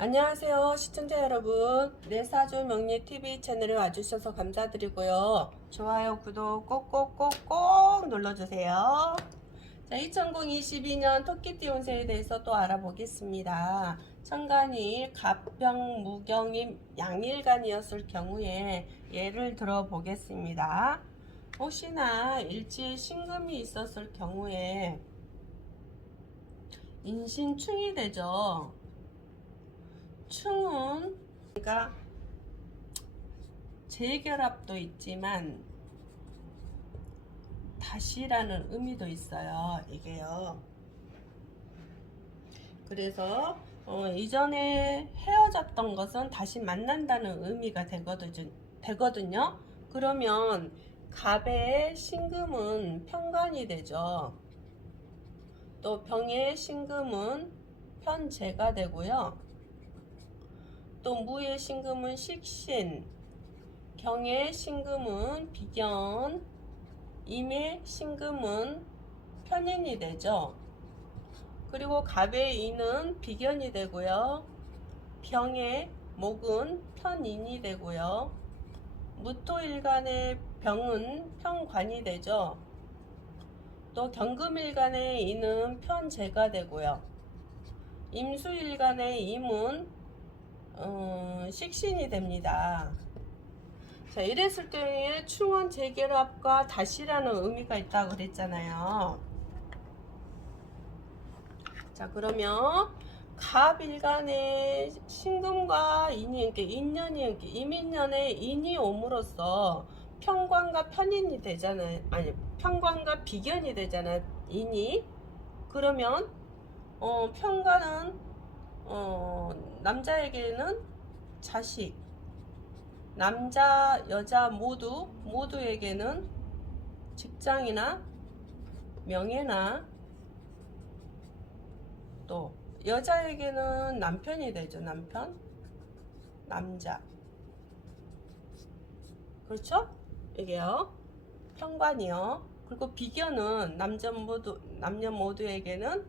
안녕하세요 시청자 여러분, 내 사주 명리 TV 채널에 와주셔서 감사드리고요. 좋아요 구독 꼭꼭꼭꼭 눌러주세요. 자, 2022년 토끼띠 운세에 대해서 또 알아보겠습니다. 천간이 갑병 무경임 양일간이었을 경우에 예를 들어 보겠습니다. 혹시나 일지에 신금이 있었을 경우에 인신충이 되죠. 충은 그러니까 재결합도 있지만 다시라는 의미도 있어요. 이게요. 그래서 이전에 헤어졌던 것은 다시 만난다는 의미가 되거든요. 그러면 갑의 신금은 편관이 되죠. 또 병의 신금은 편재가 되고요. 또 무의 신금은 식신, 경의 신금은 비견, 임의 신금은 편인이 되죠. 그리고 갑의 인은 비견이 되고요. 병의 목은 편인이 되고요. 무토일간의 병은 편관이 되죠. 또 경금일간의 인은 편재가 되고요. 임수일간의 임은 식신이 됩니다. 자, 이랬을 경우에 충원 재결합과 다시라는 의미가 있다고 그랬잖아요. 자, 그러면 갑일간의 신금과 인이, 인년이, 임인년에 인이 옴으로써 편관과 편인이 되잖아요. 아니, 편관과 비견이 되잖아요. 인이. 그러면 편관은 남자에게는 자식, 남자 여자 모두에게는 직장이나 명예나, 또 여자에게는 남편이 되죠. 남자. 그렇죠? 이게요. 편관이요. 그리고 비견은 남녀 모두에게는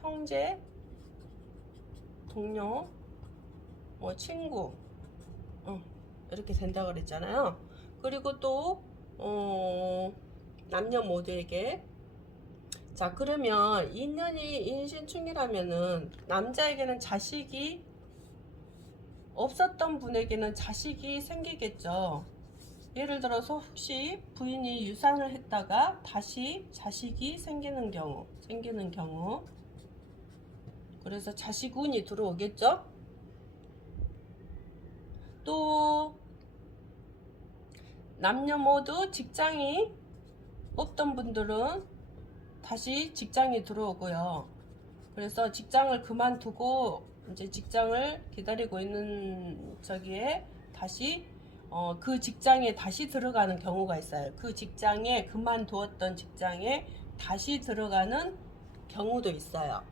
형제, 동료, 친구, 이렇게 된다고 그랬잖아요. 그리고 또 남녀 모두에게. 자, 그러면 인연이 인신충이라면은 남자에게는 자식이 없었던 분에게는 자식이 생기겠죠. 예를 들어서 혹시 부인이 유산을 했다가 다시 자식이 생기는 경우 그래서 자식운이 들어오겠죠. 또 남녀 모두 직장이 없던 분들은 다시 직장이 들어오고요. 그래서 직장을 그만두고 이제 직장을 기다리고 있는 저기에 다시 그 직장에 다시 들어가는 경우가 있어요. 그 직장에 그만두었던 직장에 다시 들어가는 경우도 있어요.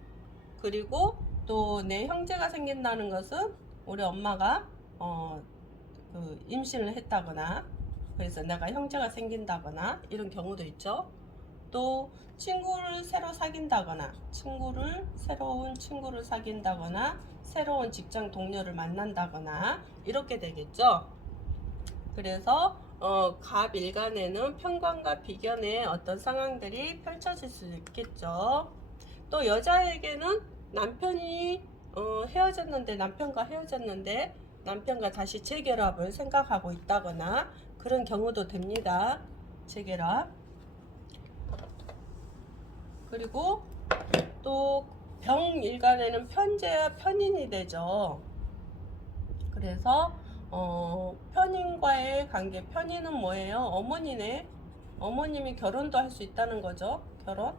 그리고 또 내 형제가 생긴다는 것은 우리 엄마가 그 임신을 했다거나 그래서 내가 형제가 생긴다거나 이런 경우도 있죠. 또 친구를 새로 사귄다거나 새로운 친구를 사귄다거나 새로운 직장 동료를 만난다거나 이렇게 되겠죠. 그래서 갑일간에는 편관과 비견의 어떤 상황들이 펼쳐질 수 있겠죠. 또 여자에게는 남편과 헤어졌는데 남편과 다시 재결합을 생각하고 있다거나 그런 경우도 됩니다. 재결합. 그리고 또 병일간에는 편재와 편인이 되죠. 그래서 편인과의 관계, 편인은 뭐예요? 어머니네. 어머님이 결혼도 할 수 있다는 거죠. 결혼.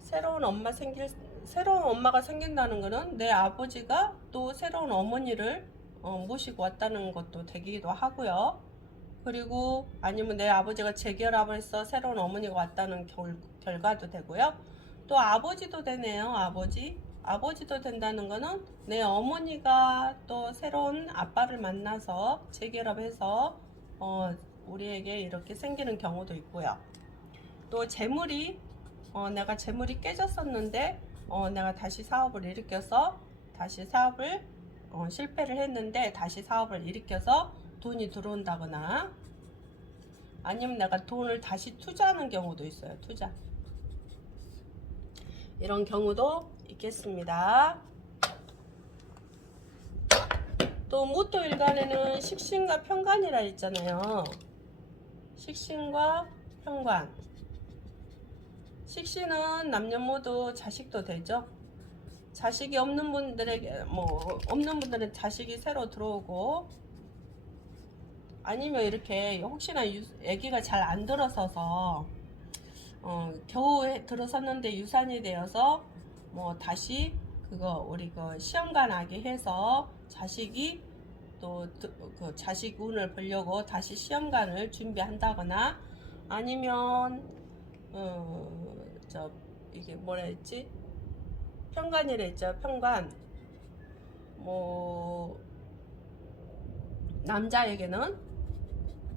새로운 엄마가 생긴다는 것은 내 아버지가 또 새로운 어머니를 모시고 왔다는 것도 되기도 하고요. 그리고 아니면 내 아버지가 재결합을 해서 새로운 어머니가 왔다는 결과도 되고요. 또 아버지도 되네요. 아버지도 된다는 거는 내 어머니가 또 새로운 아빠를 만나서 재결합해서 우리에게 이렇게 생기는 경우도 있고요. 또 내가 재물이 깨졌었는데 내가 다시 사업을 일으켜서 다시 사업을 실패를 했는데 다시 사업을 일으켜서 돈이 들어온다거나, 아니면 내가 돈을 다시 투자하는 경우도 있어요. 투자. 이런 경우도 있겠습니다. 또 무토일간에는 식신과 편관이라 있잖아요. 식신과 편관. 식신은 남녀 모두 자식도 되죠. 자식이 없는 분들에게 없는 분들은 자식이 새로 들어오고, 아니면 이렇게 혹시나 아기가 잘 안 들어서서 겨우 들어섰는데 유산이 되어서 다시 그거 우리 그 시험관 아기 해서 자식이 또 그 자식 운을 보려고 다시 시험관을 준비한다거나, 아니면 이게 뭐라 했지? 편관이라 했죠. 편관.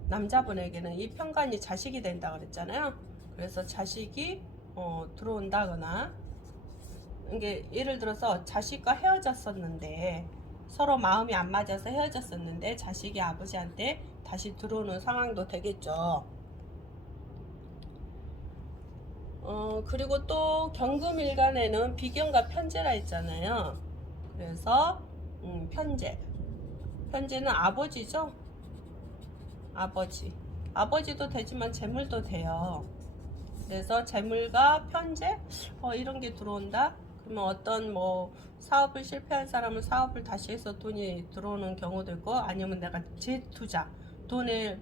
남자분에게는 이 편관이 자식이 된다 그랬잖아요. 그래서 자식이 들어온다거나, 이게 예를 들어서 자식과 헤어졌었는데 서로 마음이 안 맞아서 헤어졌었는데 자식이 아버지한테 다시 들어오는 상황도 되겠죠. 그리고 또 경금일간에는 비견과 편제라 있잖아요. 그래서 편제는 아버지죠. 아버지도 되지만 재물도 돼요. 그래서 재물과 편제 이런 게 들어온다. 그러면 어떤 사업을 실패한 사람은 사업을 다시 해서 돈이 들어오는 경우도 있고, 아니면 내가 재투자, 돈을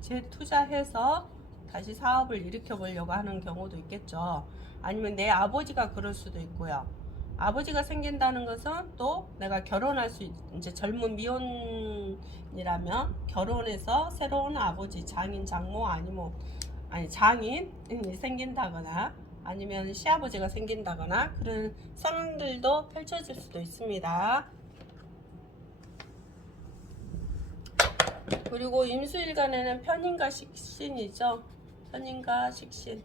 재투자해서 다시 사업을 일으켜 보려고 하는 경우도 있겠죠. 아니면 내 아버지가 그럴 수도 있고요. 아버지가 생긴다는 것은 또 내가 결혼할 수 이제 젊은 미혼이라면 결혼해서 새로운 아버지, 장인, 장모, 장인이 생긴다거나, 아니면 시아버지가 생긴다거나, 그런 상황들도 펼쳐질 수도 있습니다. 그리고 임수일간에는 편인과 식신이죠. 편인과 식신.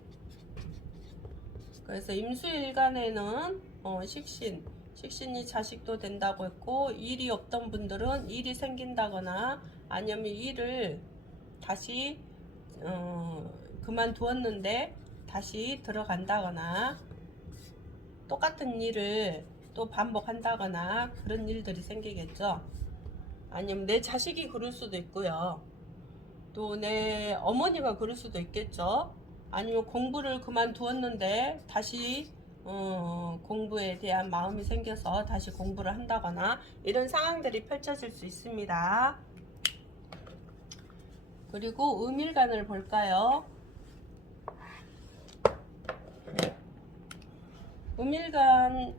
그래서 임수일간에는 식신이 자식도 된다고 했고, 일이 없던 분들은 일이 생긴다거나, 아니면 일을 다시 그만두었는데 다시 들어간다거나, 똑같은 일을 또 반복한다거나, 그런 일들이 생기겠죠. 아니면 내 자식이 그럴 수도 있고요. 또 내 어머니가 그럴 수도 있겠죠. 아니면 공부를 그만두었는데 다시 공부에 대한 마음이 생겨서 다시 공부를 한다거나, 이런 상황들이 펼쳐질 수 있습니다. 그리고 음일간을 볼까요? 음일간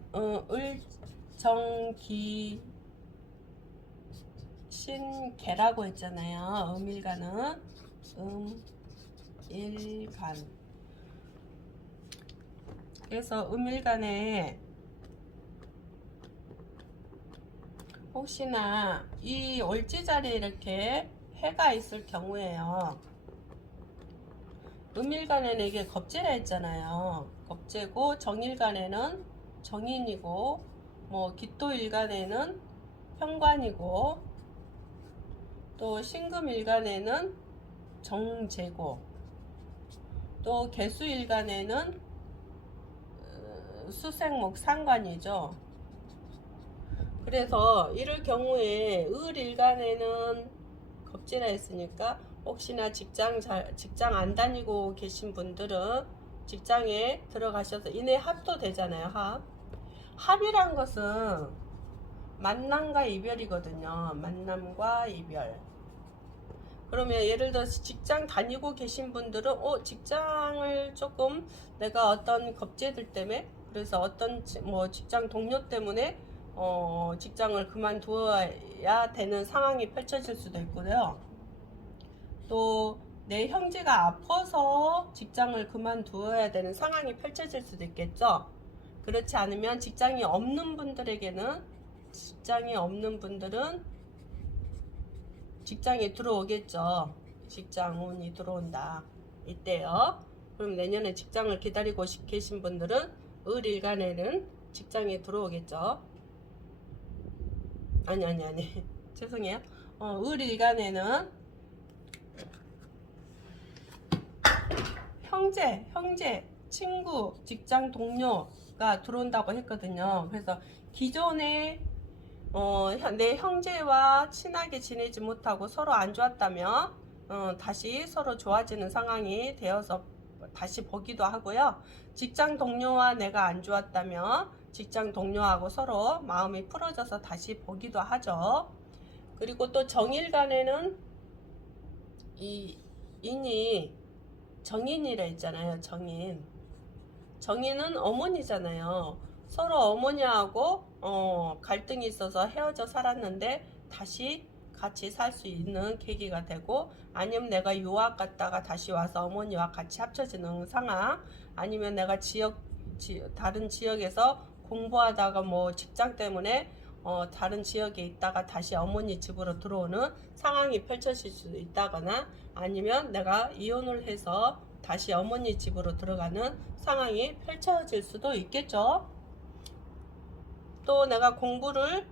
을정기 신개라고 했잖아요. 음일간은 음일간. 그래서 음일간에 혹시나 이 올지자리에 이렇게 해가 있을 경우에요. 음일간에는 이게 겁재라 했잖아요. 겁재고, 정일간에는 정인이고, 기토일간에는 편관이고, 또 신금일간에는 정재고, 또 개수일간에는 수생목 상관이죠. 그래서 이럴 경우에 을일간에는 겁재라 했으니까, 혹시나 직장 안 다니고 계신 분들은 직장에 들어가셔서 이내 합도 되잖아요. 합이란 것은 만남과 이별이거든요. 만남과 이별. 그러면 예를 들어서 직장 다니고 계신 분들은 직장을 조금 내가 어떤 겁재들 때문에, 그래서 어떤 직장 동료 때문에 직장을 그만두어야 되는 상황이 펼쳐질 수도 있고요. 또 내 형제가 아파서 직장을 그만두어야 되는 상황이 펼쳐질 수도 있겠죠. 그렇지 않으면 직장이 없는 분들은 직장에 들어오겠죠. 직장 운이 들어온다. 이때요. 그럼 내년에 직장을 기다리고 계신 분들은 을일간에는 직장에 들어오겠죠. 아니 죄송해요. 을일간에는 형제, 친구, 직장 동료가 들어온다고 했거든요. 그래서 기존에 내 형제와 친하게 지내지 못하고 서로 안 좋았다면 다시 서로 좋아지는 상황이 되어서 다시 보기도 하고요. 직장 동료와 내가 안 좋았다면 직장 동료하고 서로 마음이 풀어져서 다시 보기도 하죠. 그리고 또 정일간에는 이 인이 정인이라 했잖아요. 정인은 어머니잖아요. 서로 어머니하고 갈등이 있어서 헤어져 살았는데 다시 같이 살 수 있는 계기가 되고, 아니면 내가 유학 갔다가 다시 와서 어머니와 같이 합쳐지는 상황, 아니면 내가 다른 지역에서 공부하다가 뭐 직장 때문에 다른 지역에 있다가 다시 어머니 집으로 들어오는 상황이 펼쳐질 수도 있다거나, 아니면 내가 이혼을 해서 다시 어머니 집으로 들어가는 상황이 펼쳐질 수도 있겠죠. 또 내가 공부를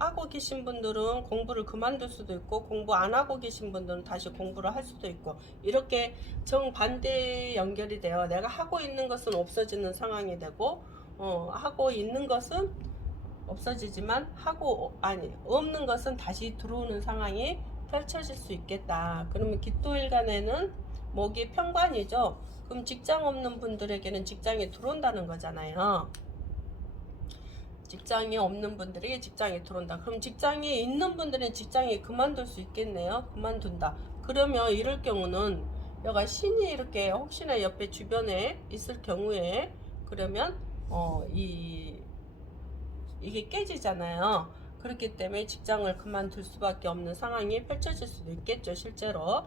하고 계신 분들은 공부를 그만둘 수도 있고, 공부 안 하고 계신 분들은 다시 공부를 할 수도 있고, 이렇게 정반대 연결이 돼요. 내가 하고 있는 것은 없어지는 상황이 되고, 하고 있는 것은 없어지지만 없는 것은 다시 들어오는 상황이 펼쳐질 수 있겠다. 그러면 기토일간에는 목이 편관이죠. 그럼 직장 없는 분들에게는 직장이 들어온다는 거잖아요. 직장이 없는 분들에게 직장이 들어온다. 그럼 직장에 있는 분들은 직장이 그만둘 수 있겠네요. 그만둔다. 그러면 이럴 경우는 여가 신이 이렇게 혹시나 옆에 주변에 있을 경우에, 그러면 이게 깨지잖아요. 그렇기 때문에 직장을 그만둘 수밖에 없는 상황이 펼쳐질 수도 있겠죠, 실제로.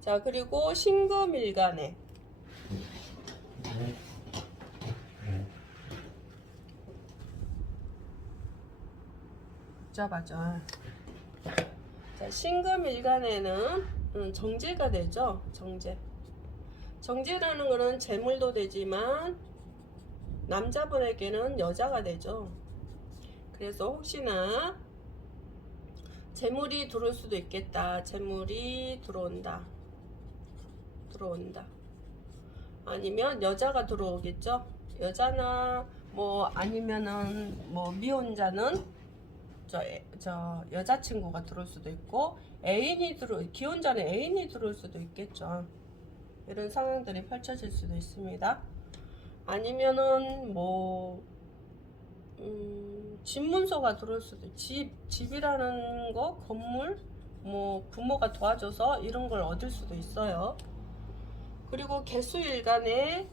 자, 그리고 신금일간에 맞아. 자, 신금일간에는 정제가 되죠. 정제라는 거는 재물도 되지만 남자분에게는 여자가 되죠. 그래서 혹시나 재물이 들어올 수도 있겠다. 재물이 들어온다. 아니면 여자가 들어오겠죠. 여자나 뭐 아니면은 뭐 미혼자는 저 여자친구가 들어올 수도 있고, 기혼자는 애인이 들어올 수도 있겠죠. 이런 상황들이 펼쳐질 수도 있습니다. 아니면은 뭐 집문서가 들어올 수도, 집이라는 거, 건물, 뭐 부모가 도와줘서 이런 걸 얻을 수도 있어요. 그리고 개수일간에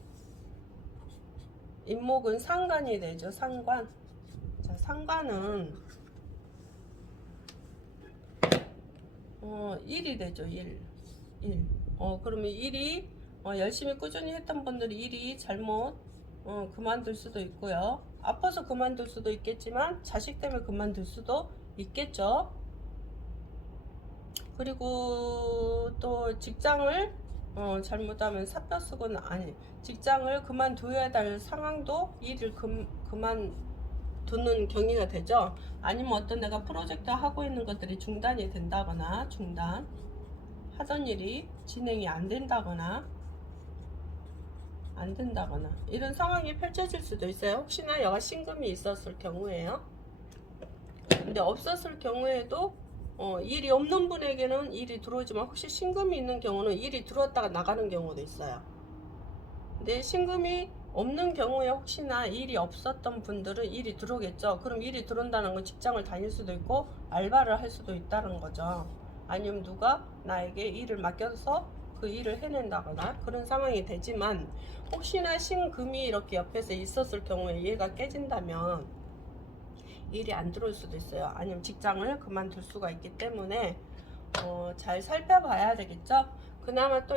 임목은 상관이 되죠. 상관. 자, 상관은 1이 되죠. 1. 그러면 1이 열심히 꾸준히 했던 분들이 일이 잘못 그만둘 수도 있고요. 아파서 그만둘 수도 있겠지만 자식 때문에 그만둘 수도 있겠죠. 그리고 또 직장을 잘못하면 사표 쓰거나, 직장을 그만둬야 될 상황도 일을 그만두는 경위가 되죠. 아니면 어떤 내가 프로젝트 하고 있는 것들이 중단이 된다거나, 하던 일이 진행이 안 된다거나 이런 상황이 펼쳐질 수도 있어요. 혹시나 여가 신금이 있었을 경우에요. 근데 없었을 경우에도 일이 없는 분에게는 일이 들어오지만, 혹시 신금이 있는 경우는 일이 들어왔다가 나가는 경우도 있어요. 근데 신금이 없는 경우에 혹시나 일이 없었던 분들은 일이 들어오겠죠. 그럼 일이 들어온다는 건 직장을 다닐 수도 있고 알바를 할 수도 있다는 거죠. 아니면 누가 나에게 일을 맡겨서 그 일을 해낸다거나 그런 상황이 되지만, 혹시나 신금이 이렇게 옆에서 있었을 경우에 얘가 깨진다면 일이 안 들어올 수도 있어요. 아니면 직장을 그만둘 수가 있기 때문에 잘 살펴봐야 되겠죠. 그나마 또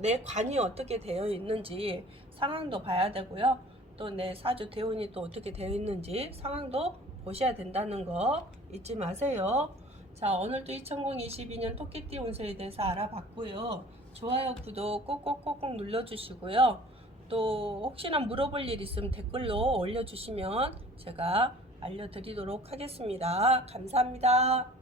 내 관이 어떻게 되어 있는지 상황도 봐야 되고요. 또 내 사주 대운이 또 어떻게 되어 있는지 상황도 보셔야 된다는 거 잊지 마세요. 자, 오늘도 2022년 토끼띠 운세에 대해서 알아봤고요. 좋아요, 구독 꼭꼭꼭꼭 눌러주시고요. 또 혹시나 물어볼 일 있으면 댓글로 올려주시면 제가 알려드리도록 하겠습니다. 감사합니다.